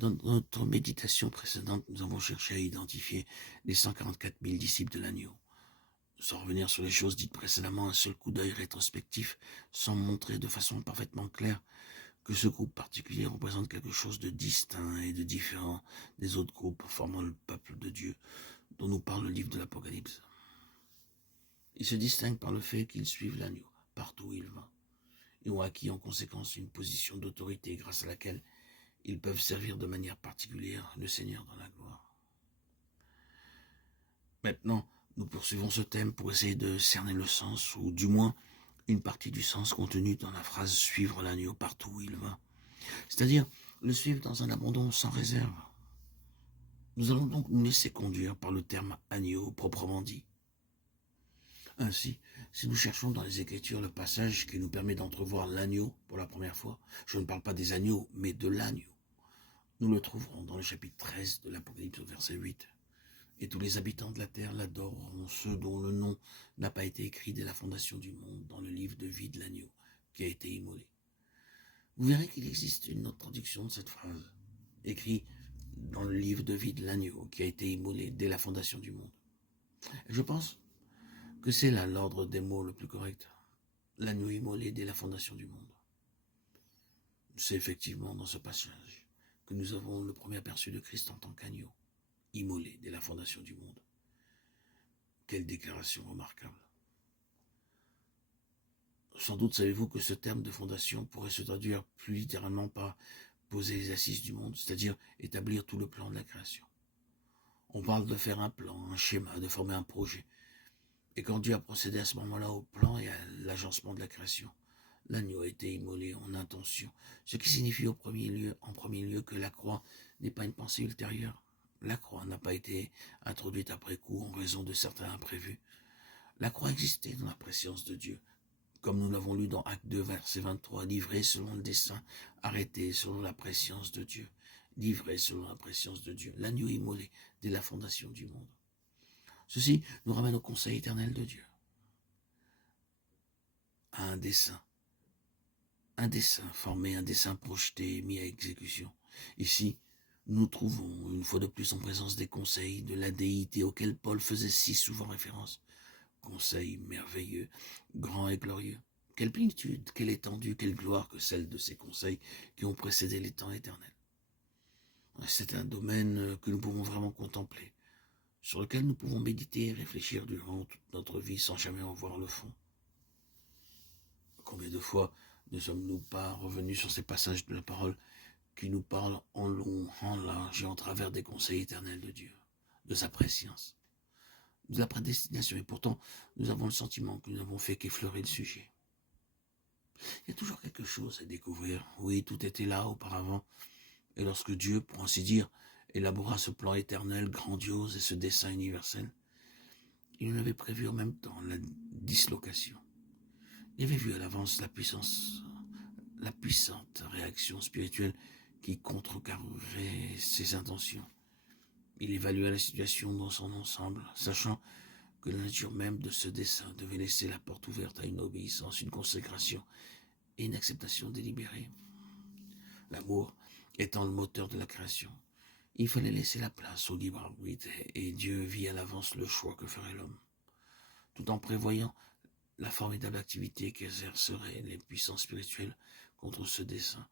Dans notre méditation précédente, nous avons cherché à identifier les 144 000 disciples de l'agneau. Sans revenir sur les choses dites précédemment, un seul coup d'œil rétrospectif semble montrer de façon parfaitement claire que ce groupe particulier représente quelque chose de distinct et de différent des autres groupes formant le peuple de Dieu dont nous parle le livre de l'Apocalypse. Ils se distinguent par le fait qu'ils suivent l'agneau partout où il va et ont acquis en conséquence une position d'autorité grâce à laquelle ils peuvent servir de manière particulière le Seigneur dans la gloire. Maintenant, nous poursuivons ce thème pour essayer de cerner le sens, ou du moins une partie du sens contenu dans la phrase « suivre l'agneau partout où il va », c'est-à-dire le suivre dans un abandon sans réserve. Nous allons donc nous laisser conduire par le terme « agneau » proprement dit. Ainsi, si nous cherchons dans les Écritures le passage qui nous permet d'entrevoir l'agneau pour la première fois, je ne parle pas des agneaux, mais de l'agneau, nous le trouverons dans le chapitre 13 de l'Apocalypse au verset 8. Et tous les habitants de la terre l'adoreront, ceux dont le nom n'a pas été écrit dès la fondation du monde dans le livre de vie de l'agneau qui a été immolé. Vous verrez qu'il existe une autre traduction de cette phrase, écrite dans le livre de vie de l'agneau qui a été immolé dès la fondation du monde. Et je pense que c'est là l'ordre des mots le plus correct. L'agneau immolé dès la fondation du monde. C'est effectivement dans ce passage que nous avons le premier aperçu de Christ en tant qu'agneau, immolé dès la fondation du monde. Quelle déclaration remarquable. Sans doute savez-vous que ce terme de fondation pourrait se traduire plus littéralement par poser les assises du monde, c'est-à-dire établir tout le plan de la création. On parle de faire un plan, un schéma, de former un projet. Et quand Dieu a procédé à ce moment-là au plan et à l'agencement de la création, l'agneau a été immolé en intention, ce qui signifie en premier lieu que la croix n'est pas une pensée ultérieure. La croix n'a pas été introduite après coup en raison de certains imprévus. La croix existait dans la préscience de Dieu, comme nous l'avons lu dans Acte 2, verset 23, livré selon le dessein, arrêté selon la préscience de Dieu, livré selon la préscience de Dieu, l'agneau immolé dès la fondation du monde. Ceci nous ramène au conseil éternel de Dieu, à un dessein formé, un dessein projeté et mis à exécution. Ici, nous trouvons une fois de plus en présence des conseils de la déité auxquels Paul faisait si souvent référence. Conseil merveilleux, grand et glorieux. Quelle plénitude, quelle étendue, quelle gloire que celle de ces conseils qui ont précédé les temps éternels. C'est un domaine que nous pouvons vraiment contempler, sur lequel nous pouvons méditer et réfléchir durant toute notre vie sans jamais en voir le fond. Combien de fois ne sommes-nous pas revenus sur ces passages de la parole qui nous parlent en long, en large et en travers des conseils éternels de Dieu, de sa préscience, de la prédestination, et pourtant nous avons le sentiment que nous n'avons fait qu'effleurer le sujet. Il y a toujours quelque chose à découvrir. Oui, tout était là auparavant, et lorsque Dieu, pour ainsi dire, élabora ce plan éternel, grandiose et ce dessein universel, il en avait prévu en même temps la dislocation. Il avait vu à l'avance la puissante réaction spirituelle qui contrecarrerait ses intentions. Il évalua la situation dans son ensemble, sachant que la nature même de ce dessein devait laisser la porte ouverte à une obéissance, une consécration et une acceptation délibérée. L'amour étant le moteur de la création, il fallait laisser la place au libre arbitre, et Dieu vit à l'avance le choix que ferait l'homme, tout en prévoyant la formidable activité qu'exerceraient les puissances spirituelles contre ce dessein.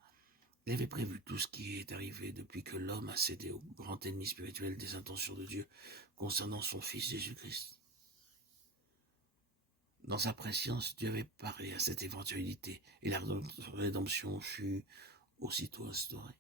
Il avait prévu tout ce qui est arrivé depuis que l'homme a cédé au grand ennemi spirituel des intentions de Dieu concernant son Fils Jésus-Christ. Dans sa préscience, Dieu avait paré à cette éventualité et la rédemption fut aussitôt instaurée.